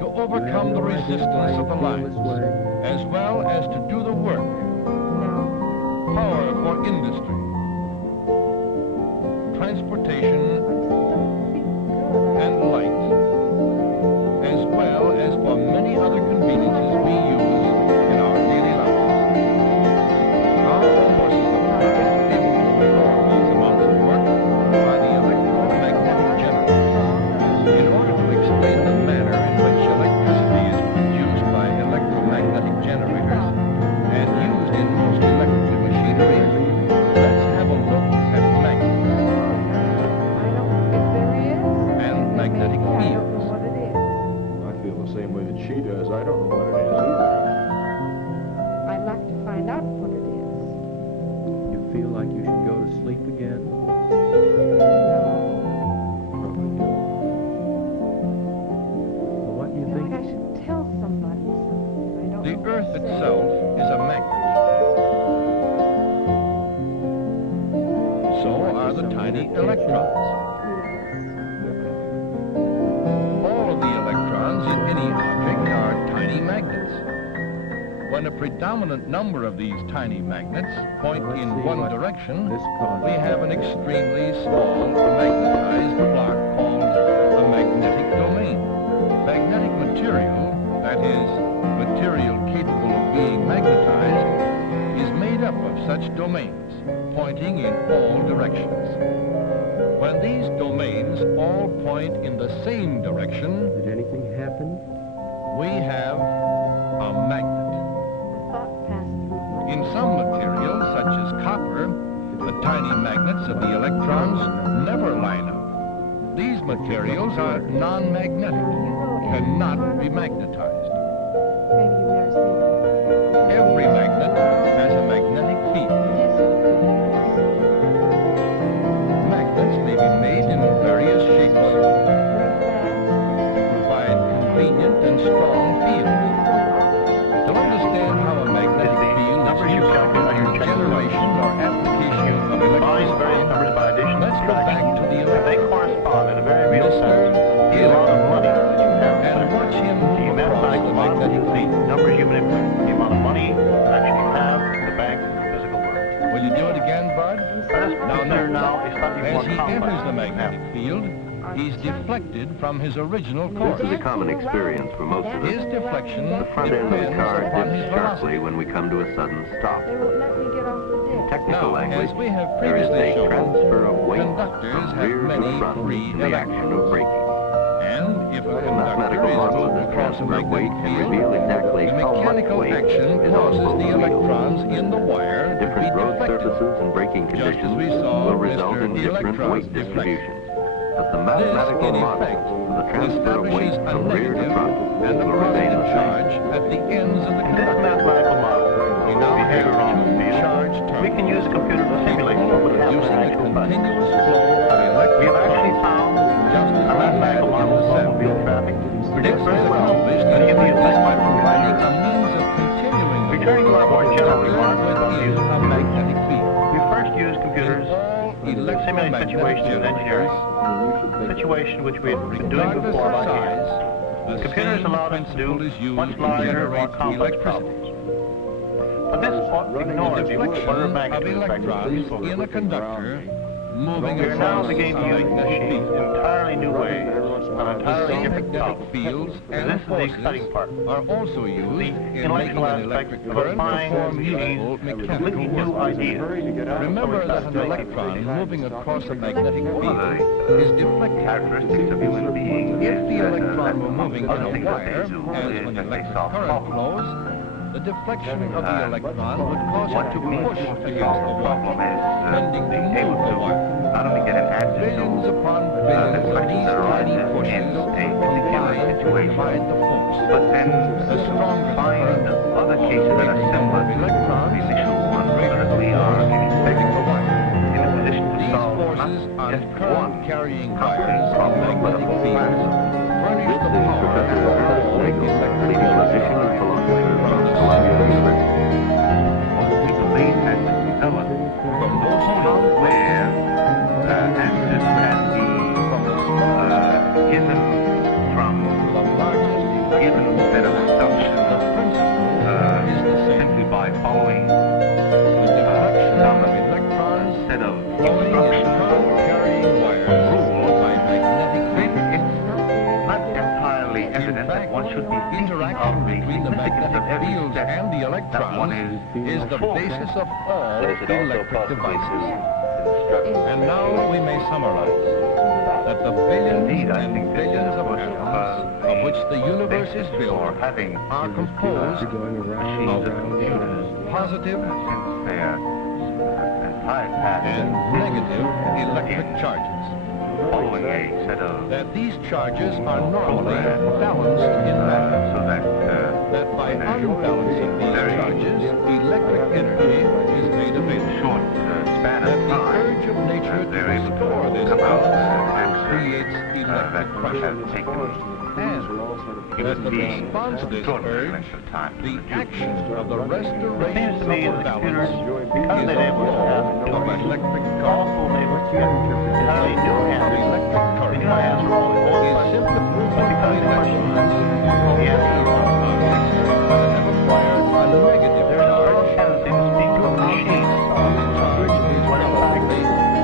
to overcome the resistance of the lines, as well as to do the work. Power for industry, transportation, and light, as well as for many other conveniences we use in our daily lives. Our forces of current able to perform these amounts of work by the electromagnetic generators. In order to explain the manner in which electricity is produced by electromagnetic generators and used in most electrical machinery, let's have a look at magnets and magnetic fields. I feel the same way that she does. I don't know what it is either. I'd like to find out what it is. You feel like you should go to sleep again? Probably don't. Well, what do you I feel think? like I should tell somebody something. I don't The know Earth what to say. itself is a magnet. So are the tiny electrons. All of the electrons in any object are tiny magnets. When a predominant number of these tiny magnets point in one direction, we have an extremely small magnetized block called a magnetic domain. Magnetic material, that is, material capable of being magnetized, is made up of such domains, pointing in all directions. When these domains all point in the same direction, Did anything happen? we have a magnet. In some materials, such as copper, the tiny magnets of the electrons never line up. These These materials are non-magnetic, cannot be magnetized. Maybe you've never seen them. Every magnet has a magnetic field. Magnets may be made in various shapes to provide convenient and strong fields. To understand how a magnetic field is used in the generation or application of electricity, let's go back to the electron. They correspond in a very real sense to the amount of money that you have. And watch him move across the magnetic field. Numbers you manipulate, the amount of money that you have in the bank for physical work. Will you do it again, Bud? Now is slightly As more he complex. enters the magnetic field, he's deflected from his original course. This is a common experience for most of us. His deflection The front end of the depends car upon dips his sharply velocity. when we come to a sudden stop. They won't let me get off the In disc. technical Now, language, as we have there is previously a shown, transfer of weight conductors from have rear many to front free in the action of braking. And if a The conductor mathematical is model of moved the across a transfer of weight magnetic can field, reveal exactly the how much mechanical weight action is on causes both the wheels. electrons in the wire to be Different road deflected. surfaces and braking Just as conditions we saw will result Mr. in different Electron's weight deflection. distributions. But the This, mathematical in model effect, of the transfer of weight establishes a from rear to negative front and a will remain positive the same. charge at the ends of the In this conductor. mathematical model, We now have behavior on the two field, charge we terminals can use a computer to simulate what would happen in producing a actual practice. continuous flow of electric We have actually current, found just as a we had mathematical in model the of cell. automobile traffic This predicts is very well accomplished many in of the practice effects by of providing behavior. a means of continuing the Returning to our more general remarks about within using a magnetic field. We first use computers In all to simulate electromagnetic situations in engineering, generators, situation which we had been doing regardless before of by hand. size, the Computers same allowed us to principle do is used much to larger, more generate complex electricity. problems. But this ignores the Deflection order of of magnitude effect of electrons the in a conductor moving We are now across a beginning to use magnetic machines field. in entirely new ways on The entirely same different magnetic problems. fields and This is the forces exciting part. are also used The in making intellectual an aspect electric of current applying perform machines useful to mechanical completely new work. ideas. Remember that an electron moving across a magnetic field is deflected. Characteristics of human beings If the is electron were among moving in other a things that wire, they do as is when that they electric solve current problems. flows, the deflection of the electron would cause What it to it means push to against solve the a wire, problem is tending to being move able the to wire. not only get an answer Billions to upon the billions of questions these that tiny arise pushes in a particular combine to situation, provide the force. but then The stronger the find current, other or cases that are greater similar number of to electrons, the initial one, so greater that the we are force in holding effect the wire. in a position to These solve forces not on just one current-carrying concrete wires of problem, but a magnetic whole fields class. furnish the This is power Professor for Walter all Nagel, electric leading motors. physician and philosopher From from the Columbia simplest University. What we believe has been developed from those components where answers can be given from the largest a given set of assumptions the principle is the same. simply by following The deflection some of electrons set of flowing in instructions current-carrying wires rules, by magnetic then fields. it's not entirely evident that one should be thinking Interaction of the between the significance magnetic of every fields step and the that one electrons is the performing. basis of all But is it also electric possible devices. to instruct And now we may summarize that the billions Indeed, I and think this billions is of what, atoms of which the universe is basis built for having are composed machines of computers of positive since their entire path and negative electric charges. following a set of That these charges are normally balanced in matter. so that That by unbalancing these charges, electric energy is made available. short span That of the time urge of nature they're to able store to this come out with balance an answer creates that electric would pressure. have taken And that the being response to this extraordinary urge, length of time to the produce. action of the It seems restoration to me of that the computers, balance because is they're a able to have flow of electric current. also able to get entirely new Of answers. electric The current new answers are only one is question. simply movement But of because the question electrons the answer is from one. objects that have acquired a negative There's a strong charge tendency to speak to of a machine objects whose charge is when in fact relatively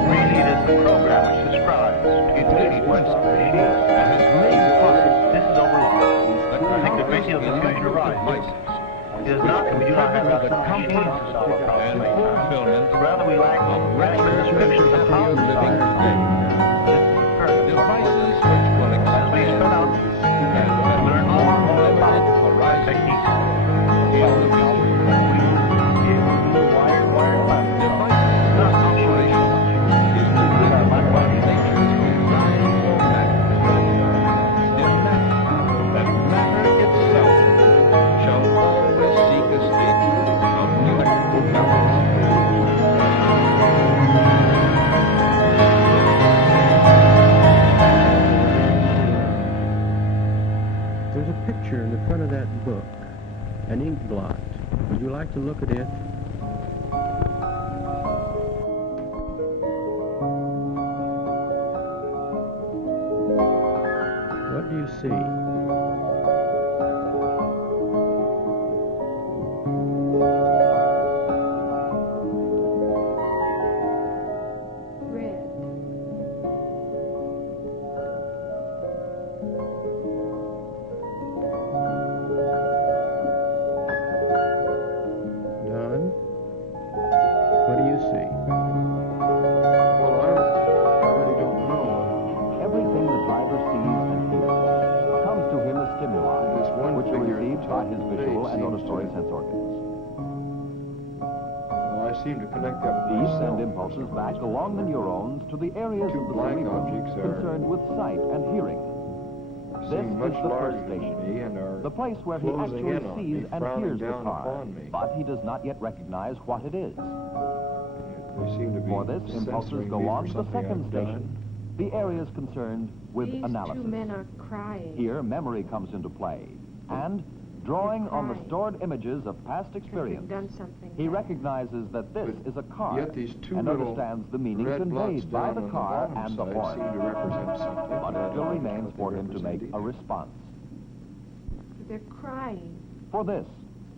really it is the program which describes It is principle machine. that has made possible This is overlooked. the I think a great deal of countless confusion electric arises. devices It is not that we do not have the enough machines comfort to solve a problem. and fulfillment Rather, we lack of adequate richer, descriptions of how happier to living solve today. Devices which will As we expand set out and have learn an more unlimited about horizon techniques, in the future. Devices whose operation is dependent upon nature's design for matter. book, an ink blot. Would you like to look at it? What do you see? These send impulses back along the neurons to the areas of the cerebrum concerned with sight and hearing. This is the first station, the place where he actually sees and hears the car, but he does not yet recognize what it is. For this, impulses go on to the second station, the areas concerned with analysis. These 2 men are crying. Here, memory comes into play, and drawing on the stored images of past experience, he recognizes that this is a car and understands the meaning conveyed by the car and the horn. But it still remains for him to make a response. They're crying. For this,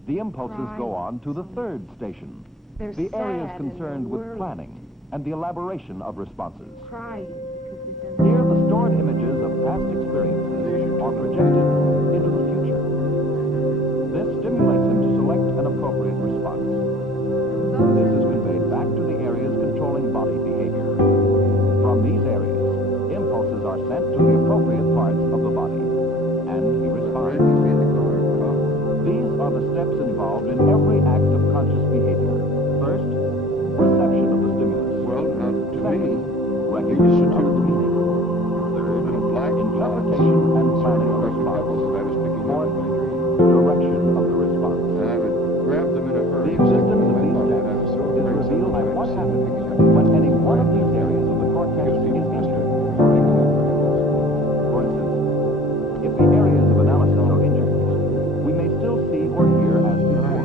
the impulses go on to the third station, the areas concerned with planning and the elaboration of responses. Crying. Here, the stored images of past experiences are projected into the future. This stimulates him to select an appropriate response. This is conveyed back to the areas controlling body behavior. From these areas, impulses are sent to the appropriate parts of the body, and he responds. These are the steps involved in every act of conscious behavior. First, reception of the stimulus. Second, recognition of its meaning. Third, interpretation and planning of response. Fourth, direction of the response. The existence of these steps is revealed by what happens when any one of these areas of the cortex is injured or ignored. For instance, if the areas of analysis are injured, we may still see or hear as before,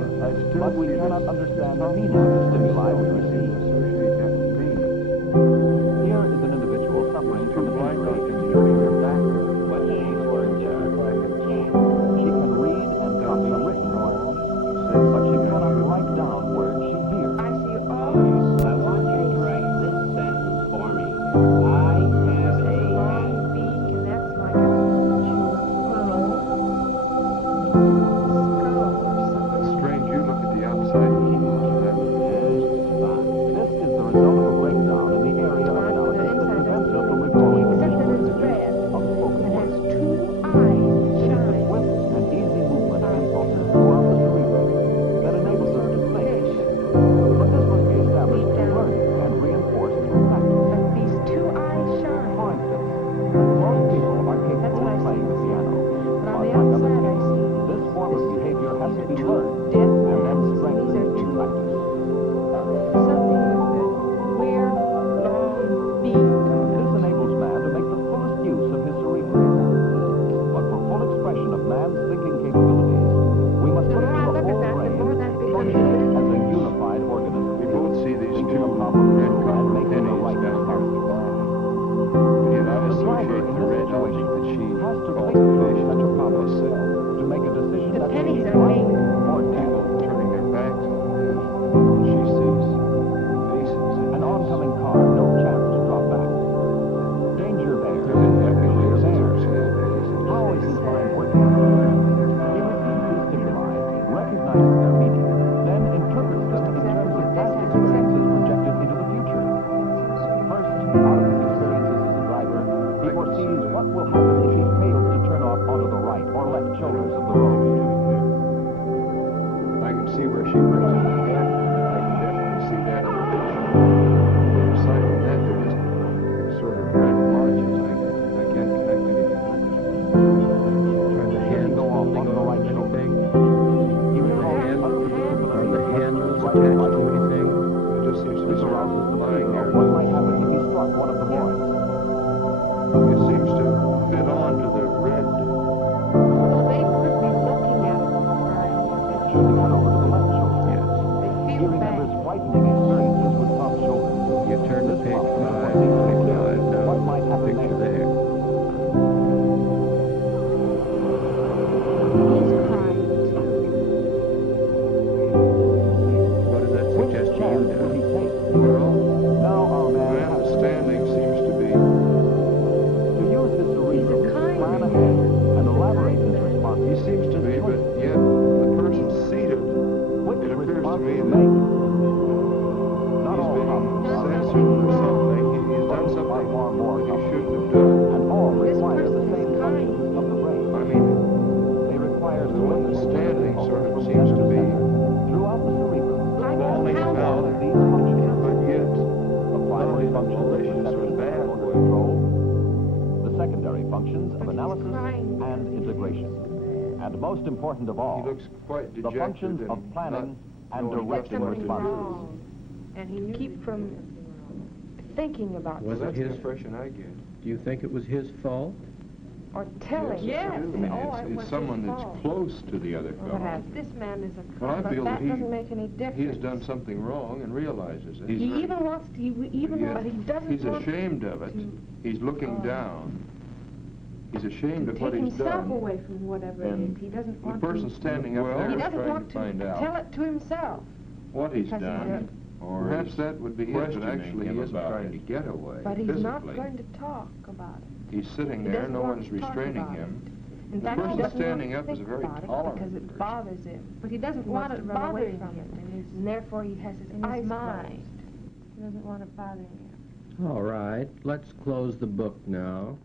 but we cannot understand the meaning of the stimuli we receive. Here is an individual suffering from an injury in the area of back. She can read and copy written words, but she cannot write down words she hears. I see all. I want you to write this sentence for me. I have a long beak, and that's like a skull or something. Strange, you look at the outside evils of that. This is the result of a breakdown in the area of analysis that prevents her from recalling the visual images of spoken words. It is the swift and easy movement of impulses throughout the cerebrum that enables us to think. But this must be established through learning and reinforced through practice. But these 2 eyes shine. For instance, most people are capable of playing the piano, But on but the like other outside, I things, see this form of behavior has to be learned deaf and then hands. strengthened These are in 2 practice. something with a weird, long beak. This enables man to make the fullest use of his cerebrum. But for full expression of man's thinking capabilities, we must The put it more I to look the at whole that, the brain, more that becomes functioning as a unified organism. We both see these Thinking 2 of problem red and copper making the pennies right down here at the response. bottom. And yet I The driver associate in the this red situation object that she has to calls think through faces such a to problem myself. to make a decision The that may pennies be are right being or dead. People turning their backs on me, and she sees faces. An oncoming car, no chance to drop back. Danger there. Clear there. How is his mind working? He receives these stimuli, recognizes their meaning, then interprets them in terms of past experiences projected into the future. First, out of his experiences as a driver, he foresees what will happen if he fails to turn off onto the right or left shoulders of the road. I can see where she brings in the head. I can definitely see that in the picture. Aside from that, they're just sort of red blotches. I can't connect anything with them. Are the hands go off onto the right shoulder? He recalls unpredictability. Are the handles attached to anything? It just seems to be This sort arouses of the lying fear there. of what might happen if he struck one of the boys. It seems to fit functions of analysis and integration. And most important of all, He looks quite the dejected functions and of planning not and knowing directing what to do. responses. And he keep from thinking about Was That's it the his? impression I get. Do you think it was his fault? or telling. Yes, I do. Oh, It's someone that's close to the other fellow. Perhaps this man is a Well, I but feel that that doesn't make any difference. he has done something wrong and realizes it. He even wants to, but he doesn't He's want ashamed of it. He's looking down. He's ashamed of what take he's himself done. away from whatever it And is. He doesn't The want person to. standing up there He is doesn't trying want to to find out tell it to himself. what he's because he's done. a- Perhaps that would be it, but questioning actually him he isn't about trying it. to get away But he's not physically. going to talk about it. He's sitting He there, doesn't no want one's to talk restraining about him. In The fact, he person doesn't standing want up to is a think very about it tolerant because it person. bothers him. But he doesn't want it bothering him. And therefore he has his eyes closed. He doesn't want it bothering him. All right, let's close the book now.